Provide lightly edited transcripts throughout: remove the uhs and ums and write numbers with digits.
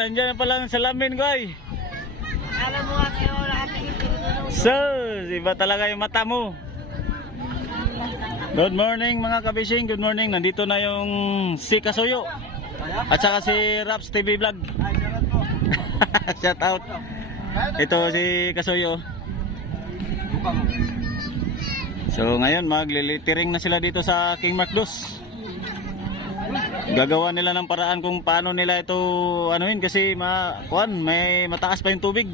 nandiyan na pala ang salamin ko ay. Alam mo kasi wala katingin tinutulog. So, iba talaga yung mata mo. Good morning mga kabising, good morning. Nandito na yung si Kasuyo. At saka si Raps TV Vlog. Shout out. Ito si Kasuyo. So ngayon maglilitiring na sila dito sa King Mark Dos. Gagawa nila ng paraan kung paano nila ito anuhin kasi may mataas pa yung tubig.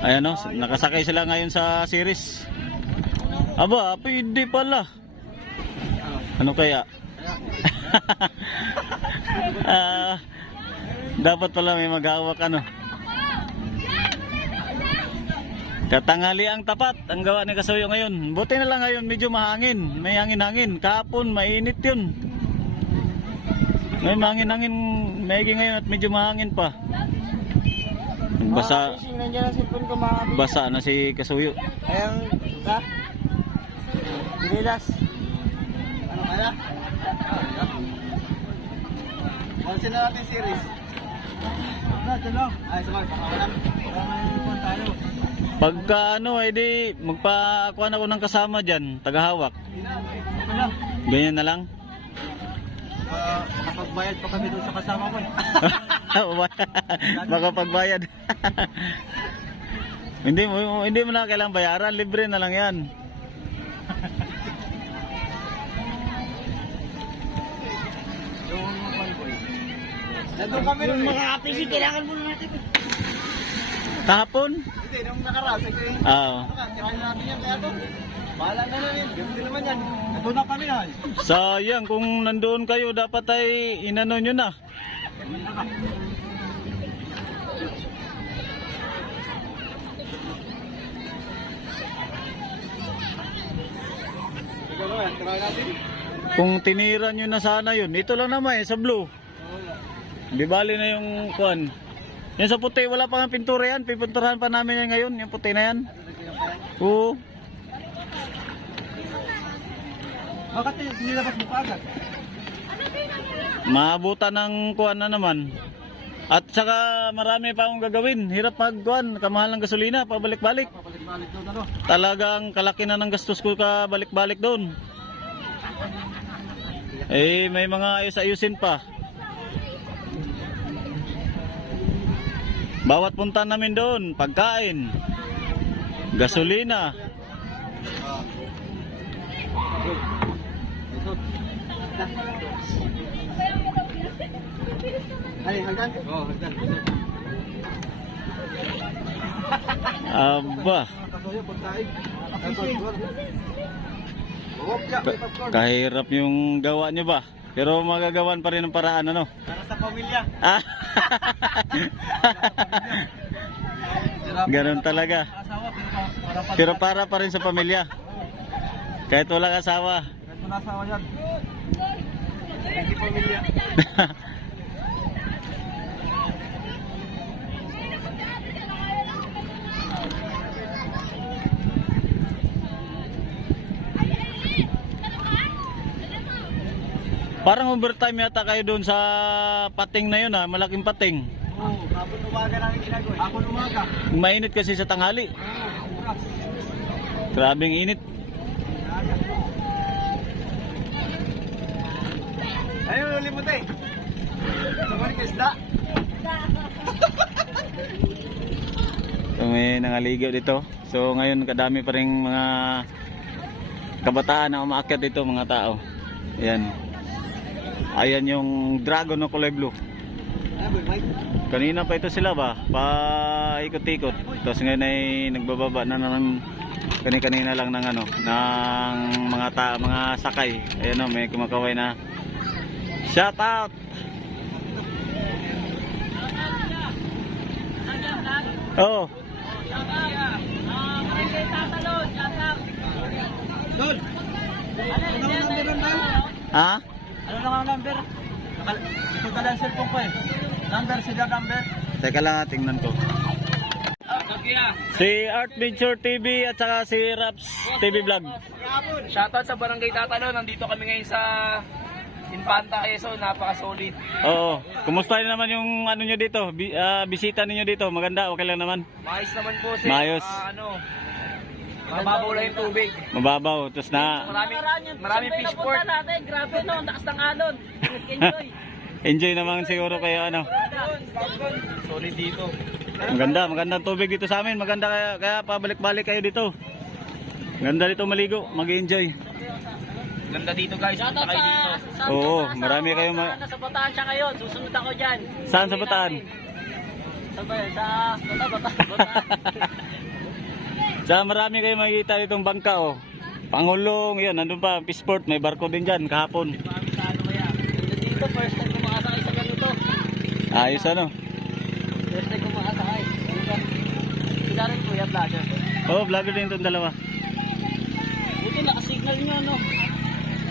Ayan o, nakasakay sila ngayon sa series. Aba, pwede pala. Ano kaya? Dapat pala may maghawak ano. Katanghali ang tapat ang gawa ni Kasuyo ngayon. Buti na lang ngayon medyo mahangin. May hangin-hangin. Kahapon mainit yun. May mahangin-hangin. Maigi ngayon at medyo mahangin pa. Basa na si Kasuyo. Ayang, ha? Binilas. Ano kaya? Pansin na natin series. Ay, sumag. Tayo. Pagka ano, edi magpakuan ako ng kasama dyan, tagahawak. Ganyan na lang. Nakapagbayad pa kami doon sa kasama mo. Baka pagbayad. Hindi mo na kailangang bayaran, libre na lang yan. Nandun kami nung mga kapisi, kailangan muna natin. Kahapon? Hindi, nung nakarasa. Oo. Kirahin natin yan kaya doon. Bahala na namin, ganito naman yan. Nandun na kami yan. Sayang, kung nandoon kayo, dapat ay inano nyo na. Kung tinira nyo na sana yun, ito lang naman sa blue. Di bali na yung kuan. Yan sa puti, wala pa nga pintura yan. Pipinturahan pa namin yan ngayon, yung puti na yan. Oo. Bakit nilabas mo pa agad? Maabutan ng kuan na naman. At saka marami pa akong gagawin. Hirap magkuan, kamahal ng gasolina, pabalik-balik. Pabalik-balik doon ano? Talagang kalaki na ng gastos ko ka balik-balik doon. Eh, may mga ayos-ayusin pa. Bawat punta namin doon, pagkain, gasolina. Ay, hagdan? Oo, hagdan. Aba, kahirap yung gawa nyo ba? Pero magagawan pa rin ng paraan ano? Para sa pamilya. Ganun talaga. Pero para pa rin sa pamilya. Kahit walang asawa. Kahit wala asawa yan. Hindi pamilya. Parang overtime yata kayo doon sa pating na yun ha, malaking pating. Oo, hapon umaga namin ginagawa. Hapon umaga. Mainit kasi sa tanghali. Grabing init. Ayun, ulimot eh. Tumalik ka isda. So may nangaligaw dito. So ngayon kadami pa rin mga kabataan na umaakyat dito mga tao. Ayan. Ayan yung dragon na kulay blue. Kanina pa ito sila ba? Paikot-ikot. Tapos ngayon ay nagbababa na ng kanina lang ng ano, ng mga sakay. Ayan o, may kumakaway na. Shout out. Oh. Dol. Ano ang number nun, Dol? Ha? Ano lang ang number? Ito tala ang cellphone ko eh. Number, sila number. Teka lang, tingnan ko. Si Art Venture TV at saka si Raps TV Vlog. Shoutout sa Barangay Tatalo. Nandito kami ngayon sa Infanta Quezon, napaka-solid. Oo. Kumusta naman yung ano nyo dito? Bisita ninyo dito? Maganda, okay lang naman? Maayos naman po sir. Maayos. Mababaw lang yung tubig. Mababaw. Tapos na, Maraming fish port. natin, grabe no, ang takas ng alon. Enjoy. enjoy naman siguro kayo ano. Solid dito. Magandang tubig dito sa amin. Maganda kaya pabalik-balik kayo dito. Maganda dito maligo, mag-enjoy. Ganda dito guys, punta kayo dito. Oo, marami kayong Nasa Bataan siya ngayon, susunod ako dyan. Saan sa Bataan? Sa Bataan. Sa marami kayong makikita ditong bangka oh. Pangulong, yun, nandun pa, Peaceport, may barko din dyan kahapon. Dito, first time kumakasakay sa ganito. Ayos ano? First time kumakasakay. Sila rin kuya vlogger. Oh, vlogger din itong dalawa. Buti nakasignal nyo, no?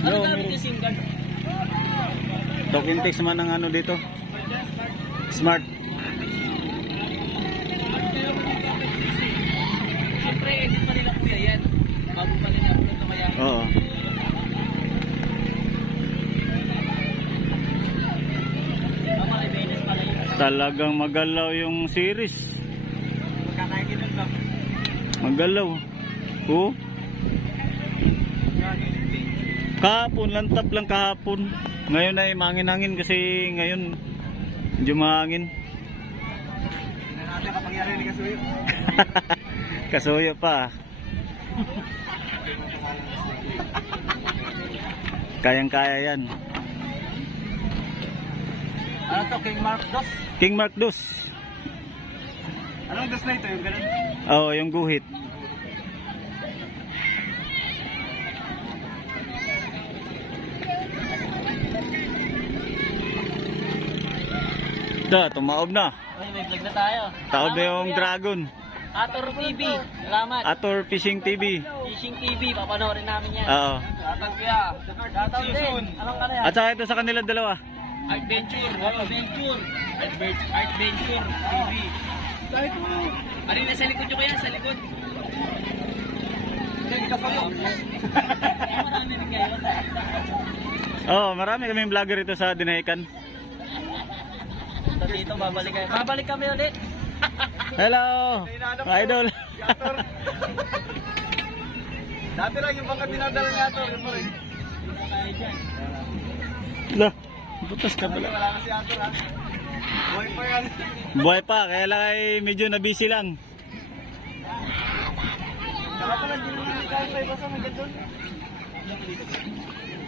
Ano No, gamit meron. yung SIM card? Talking text man ang ano dito. Smart. Siyempre, edit pa nila kuya yan. Bago pa nila upload na kaya. Oo. Tama, Rebenes pala yun. Talagang magalaw yung series. Magkakakinan lang. Magalaw. Oh. Kahapon, lantap lang kahapon. Ngayon ay mangin-hangin kasi ngayon medyo mahangin. Tingnan natin kapangyarihan ni Kasuyo. Kasuyo pa. Kayang-kaya yan. Ano to, King Mark Dos? King Mark Dos. Anong dos na ito? Yung ganun? Oo, yung guhit. Tumaob na. Uy, may vlog na tayo. Taob na Salamat, yung kuya. dragon. Ator TV. Salamat. Ator Fishing TV. Fishing TV. Papanoorin namin yan. Oo. Shoutout kuya. Shoutout din. Anong ka na yan? At saka ito sa kanila dalawa. Adventure. Adventure TV. Ano yung nasa likod nyo kaya? Sa likod? King Kasuyo. Marami rin kayo. Oo, marami kaming vlogger ito sa Dinaikan. So dito, babalik kayo. Babalik kami ulit. Hello! Idol! Dati lang yung bangka dinadala ni Ator. Yun pa rin. Lah, butas ka pala. Wala na si Ator ha. Buhay pa yan. Buhay pa, kaya lang ay medyo na busy lang. Saka pala hindi mo kahit may basa may ganun.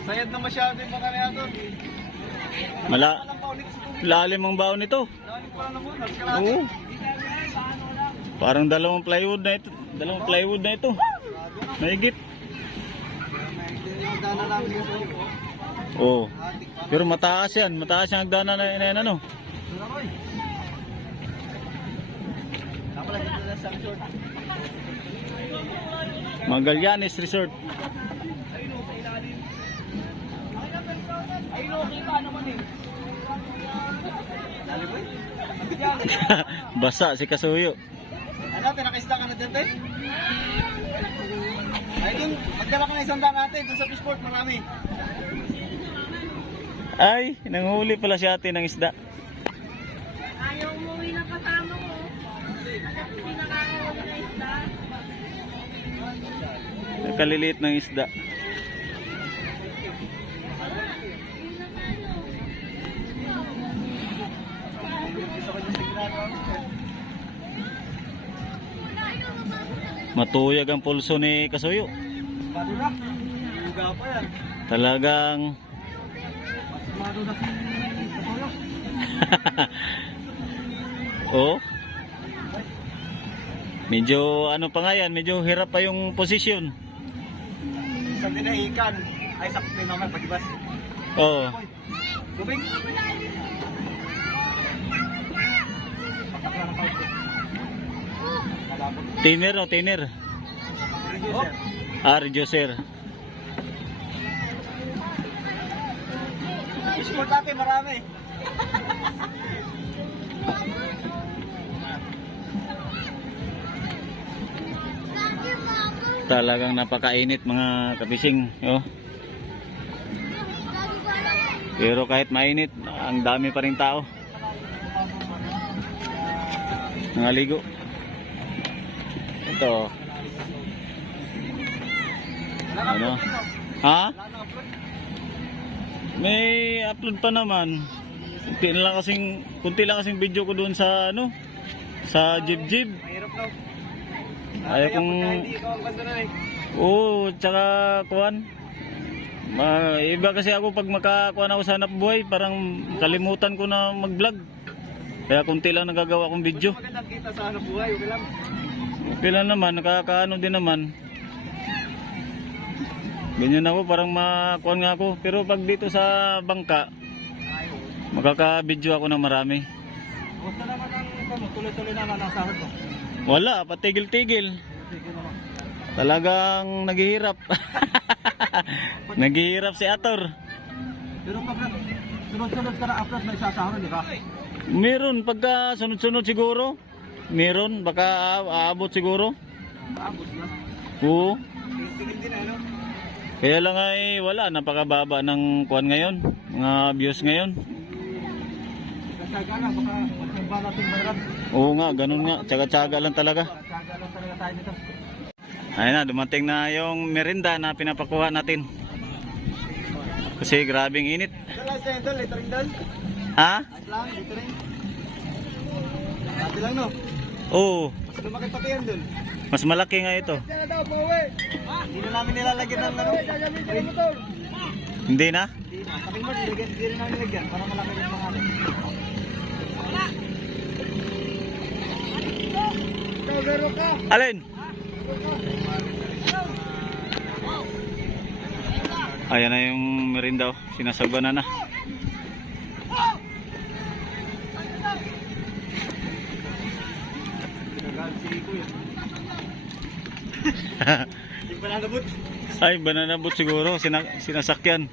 Sayad na masyado yung bangka ni Ator. Mala, lalim ang baon nito. Lalim pa lang naman. Nagkalati. Oo. Parang dalawang plywood na ito. Dalawang plywood na ito. Mahigit. Yung dana namin ni Kasuyo. Oo. Pero mataas yan. Mataas yung hagdanan na yan ano. Kapala dito na sa resort. Magallanes Resort. Ay no, kita naman eh. Dali boy. Basa si Kasuyo. Ano, tinakista ka na dito eh? Ay dun, magdala ka na isang daan natin. Dun sa fishport, marami. Ay, nanghuli pala si ate ng isda. Ayaw umuwi na kasama ko. Hindi nakakauwi na isda. Kaliliit ng isda. Matuyag ang pulso ni Kasuyo. Madura. Uga pa yan. Talagang Madura si Kasuyo. oh. Medyo ano pa nga yan, medyo hirap pa yung posisyon. Sa dinahikan. Ay, sakto yung naman, pagibas. Oh. Tubig. Patakla ng pawis. Malabot. Thinner no, thinner. Reducer. Reducer. Fishport natin, marami. Talagang napakainit mga kabising. Oh. Pero kahit mainit, ang dami pa rin tao. Nangaligo. Ito. Ano? Ha? May upload pa naman. Kunti lang kasing video ko doon sa ano? Sa Jib. Mahirap daw. Ayaw kong... Hindi ikaw ang ganda na eh. Oo, tsaka kuwan. Iba kasi ako pag makakuha ako sa hanap buhay, parang kalimutan ko na mag-vlog. Kaya kunti lang nagagawa kong video. Magandang kita sa hanap buhay, okay lang. Okay lang naman, nakakaano din naman. Ganyan ako, parang makuha nga ako. Pero pag dito sa bangka, makaka-video ako ng marami. Gusto naman ang tuloy-tuloy na nasahod mo. Wala, patigil-tigil. Talagang naghihirap. Naghihirap si Ator. Pero pag sunod-sunod ka na upload, may sasahod, di ba? Meron, pagka sunod-sunod siguro. Meron, baka aabot siguro. Maabot na. Oo. Tingin din ano? Kaya lang ay wala, napakababa ng kuan ngayon. Mga views ngayon. Tsaga lang, baka magsimba natin bayaran. Oo nga, ganun nga. Tsaga-tsaga lang talaga. Tsaga lang talaga tayo nito. Ayun na, dumating na yung merinda na pinapakuha natin. Kasi grabing init. Dala sa ito, lettering dal. Ha? At lang, lettering. Dati lang no? Oo, Mas lumaki pati yan dun. mas malaki nga ito. Diyan na daw, pauwi. Hindi na namin nilalagyan ng ano. Hindi na? Hindi na. Sabi mo, hindi rin namin nilagyan para malaki yung mga ano. Pero ka. Alin? Ayan na yung merinda, oh. Sinasagbanan na. Nagalit si Kuya. Hindi pa nalabot. Ay, banana boat siguro, sinasakyan.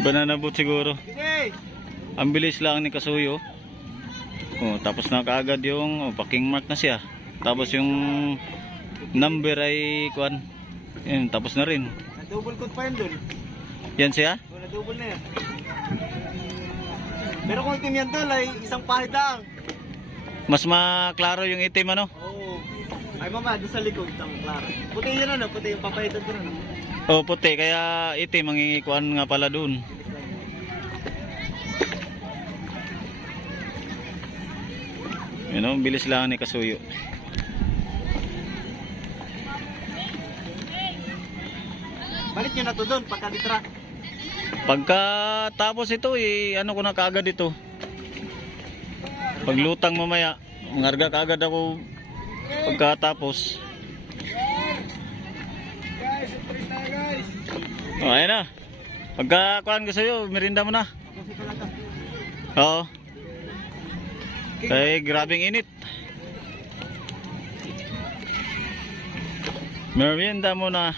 Banana boat siguro. Sige! Ang bilis lang ni Kasuyo. Oh, tapos na kaagad yung packing mark na siya. Tapos yung number ay kuan. Yan, tapos na rin. Na-double coat pa yan dun. Yan siya? O, na-double na yan. Pero kung team yan dun ay isang pahit lang. Mas maklaro yung itim ano? Oo. Ay mama, doon sa likod, isang klaro. Puti yun ano, puti yung papahitan ko ano. Oh, puti kaya itim ang ikuan nga pala doon. You know, bilis lang ni Kasuyo. Balik nyo na to doon, pagkalitra. Pagka tapos ito, ano ko na kaagad ito. Paglutang mamaya, mangarga kaagad ako pagkatapos. Guys, surprise tayo guys. Oh, ayan na. Pagka kuan ko sa'yo, merinda mo na. Kasi pala to. Oo. Kaya grabing init. Merienda mo na.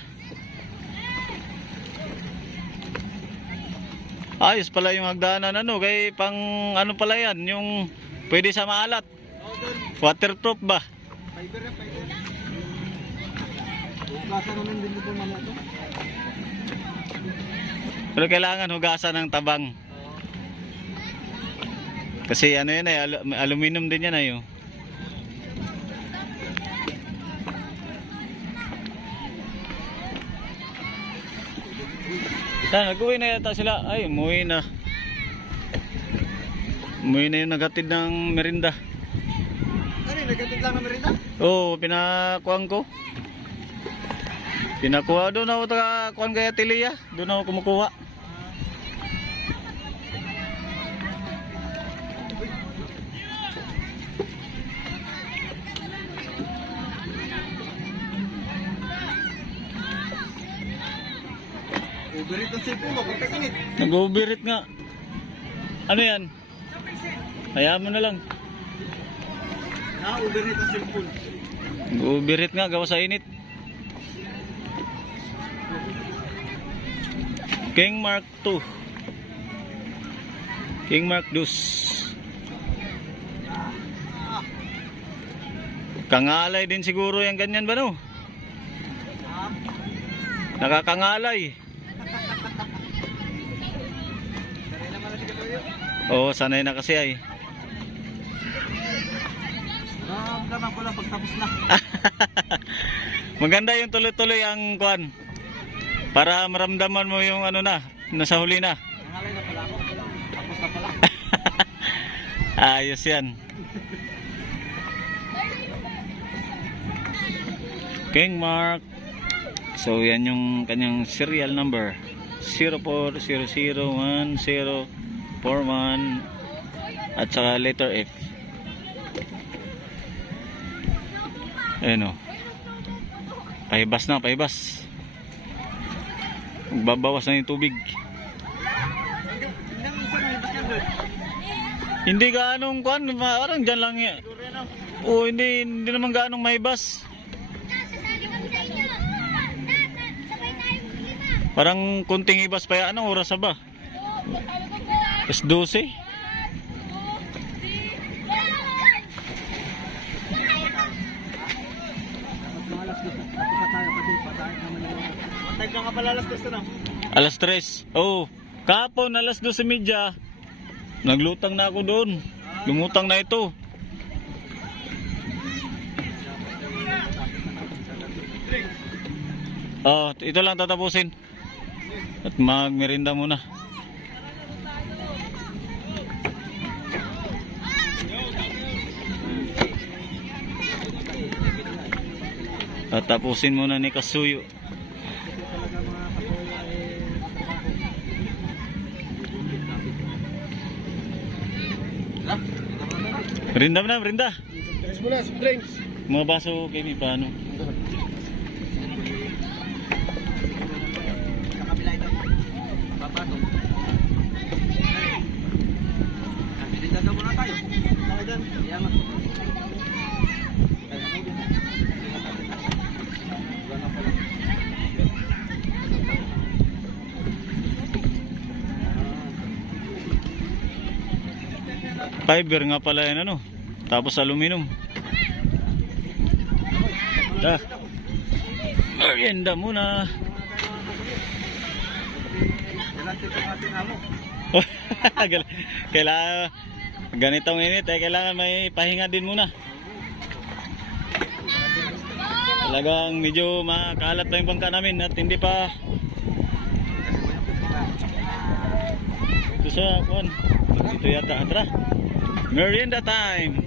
Ayos pala yung hagdanan ano, kay pang ano pala yan, yung pwede sa maalat. Oo doon, Waterproof ba? fiber na fiber. Klasa naman din dito mama to. Pero kailangan hugasan ng tabang. Kasi ano yan aluminum din yan ayo. Nag-uwi na yata sila. Ay, umuwi na. Umuwi na yung nagatid ng merinda. Ano yun, nagkatid lang na merenda? Oo, pinakuhaan ko. Pinakuha doon ako kuhaan kay Atilia. Doon ako kumukuha. Uberit ang cellphone mo, pagkasinit. Nag-overheat nga. Ano yan? Hayaan mo na lang. Uberit ang cellphone. Nag-overheat nga, gawa sa init. King Mark 2. King Mark 2. Kangalay din siguro yung ganyan ba no? Nakakangalay. Oo, sanay na kasi ay. Maramdaman ko lang pagtapos na. Maganda yung tuloy-tuloy ang kuan. Para maramdaman mo yung ano na, nasa huli na. Nangalay na pala ako. Tapos na pala. Ayos yan. King Mark. So yan yung kanyang serial number. 04001041 at saka letter F. Ayan o. Pahibas na, pahibas. Magbabawas na yung tubig. Hindi gaanong kuan, parang dyan lang yan. Oo, hindi naman gaanong mahibas. Parang kunting ibas pa yan. Anong oras na ba? 12? Antay ka nga pala alas 2 na. Alas 3. Oh, kahapon alas 12:30. Naglutang na ako doon. Lumutang na ito. Oh, ito lang tatapusin. At magmerinda muna. Tatapusin muna ni Kasuyo. Merinda na, merinda. Tres mo na, drinks. Mga baso kami paano? Sa kabila ito. Papato. Dito daw muna tayo. Tayo dyan. Iyan mo. Fiber nga pala yan ano. Tapos aluminum. Dah. Merienda muna. Kailangan ganitong init kailangan may pahinga din muna. Talagang medyo makalat pa yung bangka namin at hindi pa ito sa kuwan. Ito yata. Tara. Merienda time.